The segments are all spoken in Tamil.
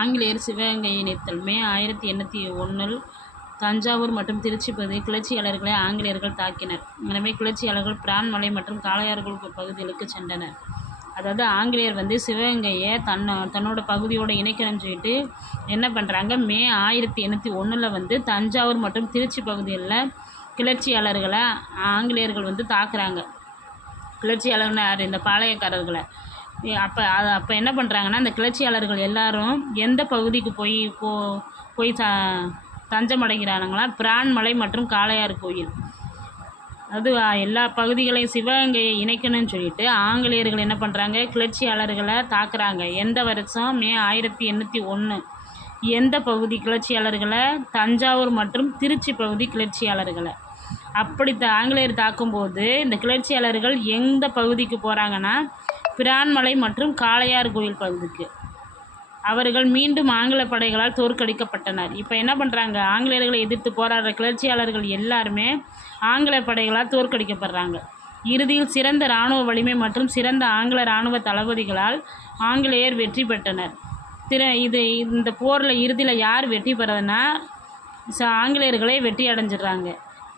ஆங்கிலேயர் சிவகங்கையை இணைத்தல். மே 1801 தஞ்சாவூர் மற்றும் திருச்சி பகுதியில் கிளர்ச்சியாளர்களை ஆங்கிலேயர்கள் தாக்கினர். எனவே கிளர்ச்சியாளர்கள் பிரான்மலை மற்றும் காளையார்கோவில் பகுதிகளுக்கு சென்றனர். அதாவது ஆங்கிலேயர் சிவகங்கையை தன்னோட பகுதியோடு இணைக்கணும்னு சொல்லிட்டு என்ன பண்ணுறாங்க, மே 1801 தஞ்சாவூர் மற்றும் திருச்சி பகுதிகளில் கிளர்ச்சியாளர்களை ஆங்கிலேயர்கள் தாக்குறாங்க. கிளர்ச்சியாளர்கள் யார்? இந்த பாளையக்காரர்களை. அப்போ என்ன பண்ணுறாங்கன்னா, அந்த கிளர்ச்சியாளர்கள் எல்லாரும் எந்த பகுதிக்கு போய் தஞ்சம் அடைகிறானுங்களா? பிரான்மலை மற்றும் காளையார் கோயில். அது எல்லா பகுதிகளையும் சிவகங்கையை இணைக்கணும்னு சொல்லிட்டு ஆங்கிலேயர்கள் என்ன பண்ணுறாங்க, கிளர்ச்சியாளர்களை தாக்குறாங்க. எந்த வருஷம்? மே 1801. எந்த பகுதி கிளர்ச்சியாளர்களை? தஞ்சாவூர் மற்றும் திருச்சி பகுதி கிளர்ச்சியாளர்களை. அப்படி ஆங்கிலேயர் தாக்கும்போது இந்த கிளர்ச்சியாளர்கள் எந்த பகுதிக்கு போகிறாங்கன்னா, பிரான்மலை மற்றும் காளையார் கோயில் பகுதிக்கு. அவர்கள் மீண்டும் ஆங்கில படைகளால் தோற்கடிக்கப்பட்டனர். இப்போ என்ன பண்ணுறாங்க, ஆங்கிலேயர்களை எதிர்த்து போராடுற கிளர்ச்சியாளர்கள் எல்லாருமே ஆங்கில படைகளால் தோற்கடிக்கப்படுறாங்க. இறுதியில் சிறந்த இராணுவ வலிமை மற்றும் சிறந்த ஆங்கில இராணுவ தளபதிகளால் ஆங்கிலேயர் வெற்றி பெற்றனர். இந்த போரில் இறுதியில் யார் வெற்றி பெறதுன்னா, ஆங்கிலேயர்களே வெற்றி அடைஞ்சிடுறாங்க.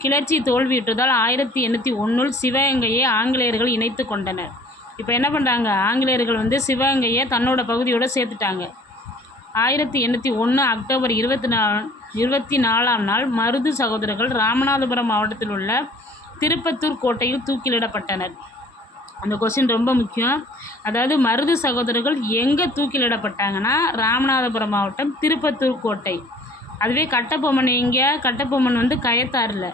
கிளர்ச்சி தோல்வியுற்றதால் 1801 சிவகங்கையை ஆங்கிலேயர்கள் இணைத்து கொண்டனர். இப்போ என்ன பண்ணுறாங்க, ஆங்கிலேயர்கள் சிவகங்கையை தன்னோட பகுதியோடு சேர்த்துட்டாங்க. 1801 அக்டோபர் 24ஆம் நாள் மருது சகோதரர்கள் ராமநாதபுரம் மாவட்டத்தில் உள்ள திருப்பத்தூர் கோட்டையில் தூக்கிலிடப்பட்டனர். அந்த கொஸ்டின் ரொம்ப முக்கியம். அதாவது மருது சகோதரர்கள் எங்கே தூக்கிலிடப்பட்டாங்கன்னா, ராமநாதபுரம் மாவட்டம் திருப்பத்தூர் கோட்டை. அதுவே கட்டபொம்மன் எங்கே? கட்டபொம்மன் கயத்தாறில்.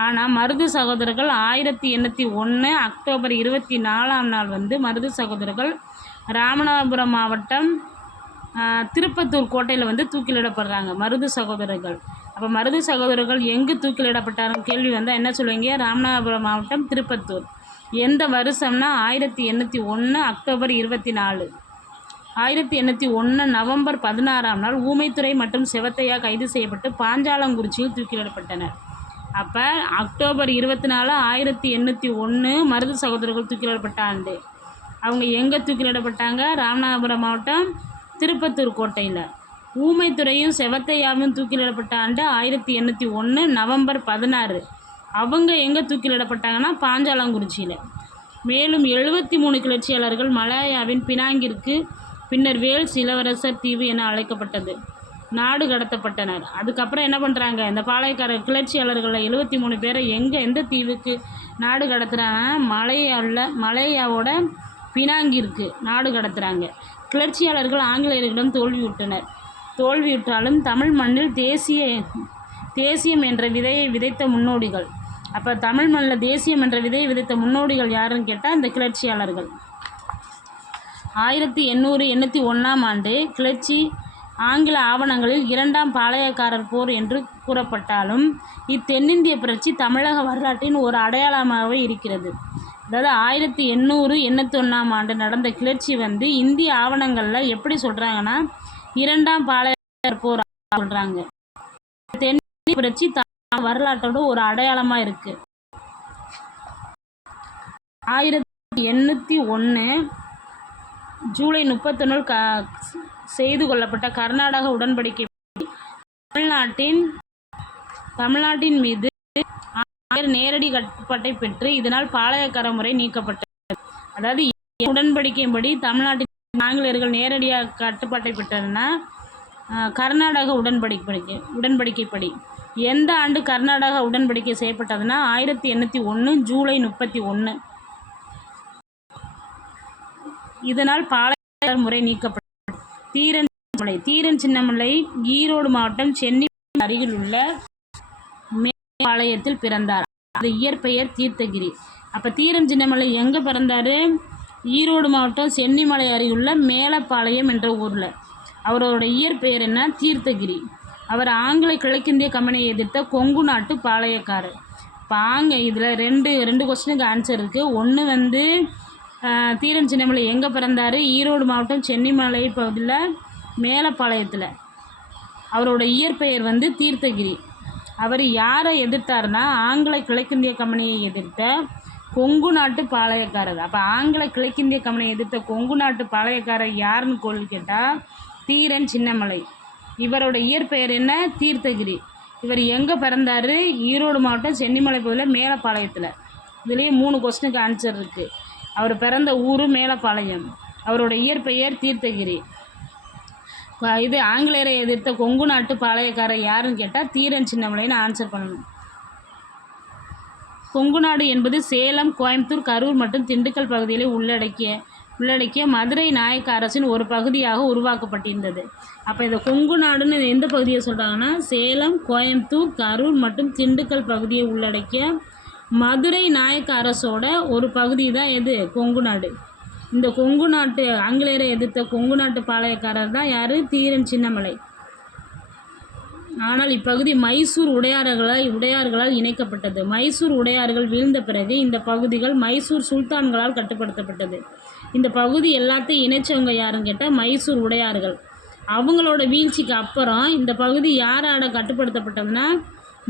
ஆனால் மருது சகோதரர்கள் 1801 அக்டோபர் 24ஆம் நாள் மருது சகோதரர்கள் ராமநாதபுரம் மாவட்டம் திருப்பத்தூர் கோட்டையில் தூக்கிலிடப்படுறாங்க மருது சகோதரர்கள். அப்போ மருது சகோதரர்கள் எங்கு தூக்கிலிடப்பட்டாருன்னு கேள்வி என்ன சொல்லுவீங்க? ராமநாதபுரம் மாவட்டம் திருப்பத்தூர். எந்த வருஷம்னா 1801 அக்டோபர் 24. 1801 நவம்பர் 16ஆம் நாள் ஊமைத்துறை மற்றும் செவத்தையா கைது செய்யப்பட்டு பாஞ்சாலங்குறிச்சியில் தூக்கிலிடப்பட்டனர். அப்போ அக்டோபர் 24 1801 மருது சகோதரர்கள் தூக்கிலிடப்பட்ட ஆண்டு. அவங்க எங்கே தூக்கிலிடப்பட்டாங்க? ராமநாதபுரம் மாவட்டம் திருப்பத்தூர் கோட்டையில். ஊமைத்துறையும் செவத்தையாவும் தூக்கிலிடப்பட்ட ஆண்டு 1801 நவம்பர் 16. அவங்க எங்கே தூக்கிலிடப்பட்டாங்கன்னா, பாஞ்சாலங்குறிச்சியில். மேலும் 73 கிளர்ச்சியாளர்கள் மலாயாவின் பினாங்கிற்கு, பின்னர் வேல்ஸ் இளவரசர் தீவு என அழைக்கப்பட்டது, நாடு கடத்தப்பட்டனர். அதுக்கப்புறம் என்ன பண்ணுறாங்க, இந்த பாளையக்கார கிளர்ச்சியாளர்களில் 73 பேரை எந்த தீவுக்கு நாடு கடத்துகிறாங்கன்னா, மலேயாவோட பினாங்கிற்கு நாடு கடத்துகிறாங்க. கிளர்ச்சியாளர்கள் ஆங்கிலேயர்களிடம் தோல்வியுற்றாலும் தமிழ் மண்ணில் தேசியம் என்ற விதையை விதைத்த முன்னோடிகள். அப்போ தமிழ் மண்ணில் தேசியம் என்ற விதையை விதைத்த முன்னோடிகள் யாருன்னு கேட்டால் இந்த கிளர்ச்சியாளர்கள். 1801ஆம் ஆண்டு கிளர்ச்சி ஆங்கில ஆவணங்களில் 2ஆம் பாளையக்காரர் போர் என்று கூறப்பட்டாலும் இத்தென்னிந்திய புரட்சி தமிழக வரலாற்றின் ஒரு அடையாளமாகவே இருக்கிறது. அதாவது 1881ஆம் ஆண்டு நடந்த கிளர்ச்சி இந்திய ஆவணங்களில் எப்படி சொல்கிறாங்கன்னா, 2ஆம் பாளையக்காரர் போர் சொல்கிறாங்க. தென்னிந்திய புரட்சி வரலாற்றோட ஒரு அடையாளமாக இருக்குது. 1801 ஜூலை 31 செய்து கொள்ளப்பட்ட கர்நாடக உடன்படிக்கை தமிழ்நாட்டின் மீது நேரடி கட்டுப்பாட்டை பெற்று இதனால் பாளையக்கார முறை நீக்கப்பட்டது. அதாவது உடன்படிக்கையின்படி தமிழ்நாட்டின் ஆங்கிலேயர்கள் நேரடியாக கட்டுப்பாட்டை பெற்றதுன்னா கர்நாடக உடன்படிக்கைப்படி. எந்த ஆண்டு கர்நாடக உடன்படிக்கை செய்யப்பட்டதுன்னா 1801 ஜூலை 31. இதனால் பாளையக்கார முறை நீக்கப்பட்டது. தீரன் சின்னமலை ஈரோடு மாவட்டம் சென்னி அருகில் உள்ள மேலப்பாளையத்தில் பிறந்தார். அது இயற்பெயர் தீர்த்தகிரி. அப்போ தீரன் சின்னமலை எங்கே பிறந்தார்? ஈரோடு மாவட்டம் சென்னிமலை அருகிலுள்ள மேலப்பாளையம் என்ற ஊரில். அவரோட இயற்பெயர் என்ன? தீர்த்தகிரி. அவர் ஆங்கில கிழக்கிந்திய கம்பெனியை எதிர்த்த கொங்கு நாட்டு பாளையக்காரர். இப்போ இதில் ரெண்டு கொஸ்டினுக்கு ஆன்சர் இருக்குது. ஒன்று தீரன் சின்னமலை எங்கே பிறந்தார்? ஈரோடு மாவட்டம் சென்னிமலை பகுதியில் மேலப்பாளையத்தில். அவரோட இயற்பெயர் தீர்த்தகிரி. அவர் யாரை எதிர்த்தார்னா ஆங்கில கிழக்கிந்திய கம்பெனியை எதிர்த்த கொங்கு நாட்டு பாளையக்காரர். அப்போ ஆங்கில கிழக்கிந்திய கம்பெனியை எதிர்த்த கொங்கு நாட்டு பாளையக்காரர் யாருன்னு கேட்டால் தீரன் சின்னமலை. இவரோட இயற்பெயர் என்ன? தீர்த்தகிரி. இவர் எங்கே பிறந்தார்? ஈரோடு மாவட்டம் சென்னிமலை பகுதியில் மேலப்பாளையத்தில். இதுலேயே 3 கொஸ்டினுக்கு ஆன்சர் இருக்குது. அவர் பிறந்த ஊர் மேலப்பாளையம். அவரோட இயற்பெயர் தீர்த்தகிரி. இது ஆங்கிலேயரை எதிர்த்த கொங்கு நாட்டு பாளையக்காரர் யாருன்னு கேட்டால் தீரன் சின்னமலைன்னு ஆன்சர் பண்ணணும். கொங்கு நாடு என்பது சேலம், கோயம்புத்தூர், கரூர் மற்றும் திண்டுக்கல் பகுதிகளை உள்ளடக்கிய மதுரை நாயக்க அரசின் ஒரு பகுதியாக உருவாக்கப்பட்டிருந்தது. அப்போ இந்த கொங்கு நாடுன்னு எந்த பகுதியை சொல்கிறாங்கன்னா சேலம், கோயம்புத்தூர், கரூர் மற்றும் திண்டுக்கல் பகுதியை உள்ளடக்கிய மதுரை நாயக்க அரசோட ஒரு பகுதி தான் எது? கொங்கு நாடு. இந்த கொங்கு நாட்டு ஆங்கிலேயரை எதிர்த்த கொங்கு நாட்டு பாளையக்காரர் தான் யார்? தீரன் சின்னமலை. ஆனால் இப்பகுதி மைசூர் உடையார்களால் இணைக்கப்பட்டது. மைசூர் உடையார்கள் வீழ்ந்த பிறகு இந்த பகுதிகள் மைசூர் சுல்தான்களால் கட்டுப்படுத்தப்பட்டது. இந்த பகுதி எல்லாத்தையும் இணைச்சவங்க யாருன்னு கேட்டால் மைசூர் உடையார்கள். அவங்களோட வீழ்ச்சிக்கு அப்புறம் இந்த பகுதி யாரால கட்டுப்படுத்தப்பட்டதுன்னா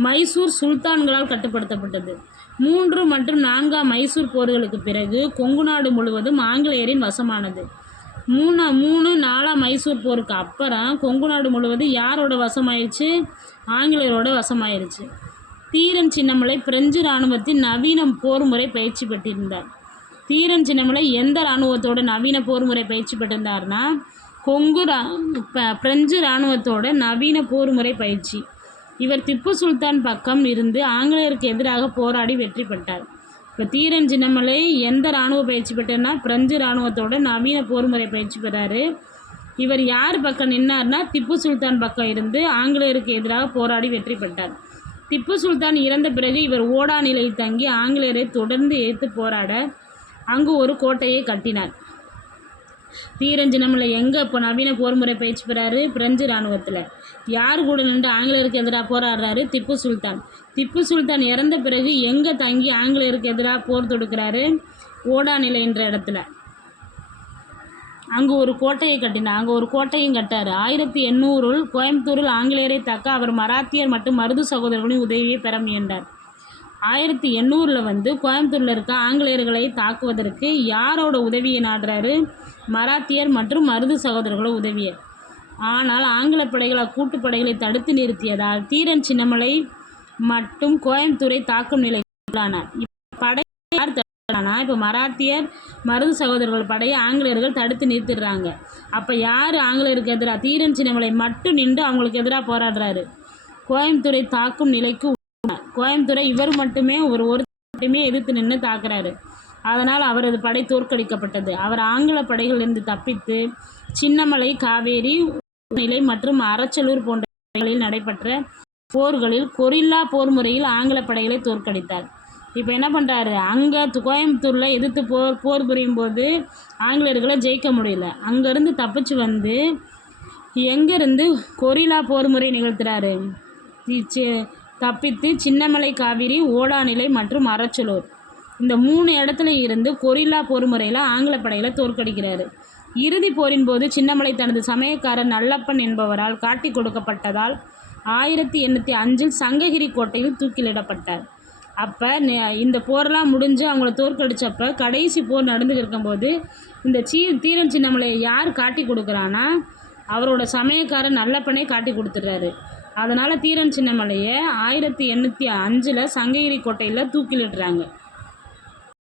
மைசூர் சுல்தான்களால் கட்டுப்படுத்தப்பட்டது. 3 மற்றும் 4ஆம் மைசூர் போர்களுக்கு பிறகு கொங்கு நாடு முழுவதும் ஆங்கிலேயரின் வசமானது. 3, 4ஆம் மைசூர் போருக்கு அப்புறம் கொங்கு நாடு முழுவதும் யாரோட வசமாயிருச்சு? ஆங்கிலேயரோட வசமாயிருச்சு. தீரன் சின்னமலை பிரெஞ்சு இராணுவத்தின் நவீன போர் முறை பயிற்சி பெற்றிருந்தார். தீரன் சின்னமலை எந்த இராணுவத்தோட நவீன போர் முறை பயிற்சி பெற்றிருந்தார்னா பிரெஞ்சு இராணுவத்தோட நவீன போர் முறை பயிற்சி. இவர் திப்பு சுல்தான் பக்கம் இருந்து ஆங்கிலேயருக்கு எதிராக போராடி வெற்றி பெற்றார். இப்போ தீரன் சின்னமலை எந்த இராணுவ பயிற்சி பெற்றார்னா பிரெஞ்சு இராணுவத்தோட நவீன போர்முறை பயிற்சி பெறாரு. இவர் யார் பக்கம் நின்னார்னா திப்பு சுல்தான் பக்கம் இருந்து ஆங்கிலேயருக்கு எதிராக போராடி வெற்றி பெற்றார். திப்பு சுல்தான் இறந்த பிறகு இவர் ஓடா நிலையில் தங்கி ஆங்கிலேயரை தொடர்ந்து எதிர்த்து போராட அங்கு ஒரு கோட்டையை கட்டினார். தீரன் சின்னமலை எங்கே இப்போ நவீன போர்முறை பயிற்சி பெறாரு? பிரெஞ்சு இராணுவத்தில். யார் கூட நின்று ஆங்கிலேயருக்கு எதிராக போராடுறாரு? திப்பு சுல்தான். திப்பு சுல்தான் இறந்த பிறகு எங்கே தங்கி ஆங்கிலேயருக்கு எதிராக போர் தொடுக்கிறாரு? ஓடா நிலைன்ற இடத்துல. அங்கு ஒரு கோட்டையை கட்டினார். அங்கே ஒரு கோட்டையும் கட்டார். 1800 கோயம்புத்தூரில் ஆங்கிலேயரை தாக்க அவர் மராத்தியர் மற்றும் மருது சகோதரர்களின் உதவியை பெற முயன்றார். 1800 கோயம்புத்தூரில் இருக்க ஆங்கிலேயர்களை தாக்குவதற்கு யாரோட உதவியை நாடுறாரு? மராத்தியர் மற்றும் மருது சகோதரர்களோட உதவியை. ஆனால் ஆங்கில படைகள் கூட்டுப்படைகளை தடுத்து நிறுத்தியதால் தீரன் சின்னமலை மட்டும் கோயம்புத்தூரை தாக்கும் நிலைக்கு உள்ளானார். படை யார் தடுக்கிறானா? இப்போ மராத்தியர் மருது சகோதரர்கள் படையை ஆங்கிலேயர்கள் தடுத்து நிறுத்திடுறாங்க. அப்போ யார் ஆங்கிலேயருக்கு எதிராக? தீரன் சின்னமலை மட்டும் நின்று அவங்களுக்கு எதிராக போராடுறாரு. கோயம்புத்தூரை தாக்கும் நிலைக்கு கோயம்புத்தூரை இவர் மட்டுமே மட்டுமே எதிர்த்து நின்று தாக்குறாரு. அதனால் அவரது படை தோற்கடிக்கப்பட்டது. அவர் ஆங்கில படைகளிலிருந்து தப்பித்து சின்னமலை, காவேரி நிலை மற்றும் அரச்சலூர் போன்ற பகுதிகளில் நடைபெற்ற போர்களில் கொரில்லா போர் முறையில் ஆங்கில படைகளை தோற்கடித்தார். இப்போ என்ன பண்ணுறாரு? அங்கே கோயம்புத்தூரில் எதிர்த்து போர் புரியும் போது ஆங்கிலேயர்களை ஜெயிக்க முடியல. அங்கேருந்து தப்பிச்சு வந்து எங்கேருந்து கொரில்லா போர் முறை நிகழ்த்துறாரு. தப்பித்து சின்னமலை, காவிரி, ஓடாநிலை மற்றும் அரச்சலூர் இந்த 3 இடத்துல இருந்து கொரில்லா போர் முறையில் ஆங்கில படைகளை தோற்கடிக்கிறாரு. இறுதி போரின் போது சின்னமலை தனது சமயக்காரர் நல்லப்பன் என்பவரால் காட்டி கொடுக்கப்பட்டதால் 1805 சங்ககிரி கோட்டையில் தூக்கிலிடப்பட்டார். அப்போ இந்த போரெலாம் முடிஞ்சு அவங்கள தோற்கடித்தப்போ கடைசி போர் நடந்துக்கிட்டு இருக்கும்போது இந்த தீரன் சின்னமலையை யார் காட்டி கொடுக்குறான்னா அவரோட சமயக்காரர் நல்லப்பனே காட்டி கொடுத்துட்றாரு. அதனால் தீரன் சின்னமலையை 1805 சங்ககிரி கோட்டையில் தூக்கிலிடுறாங்க.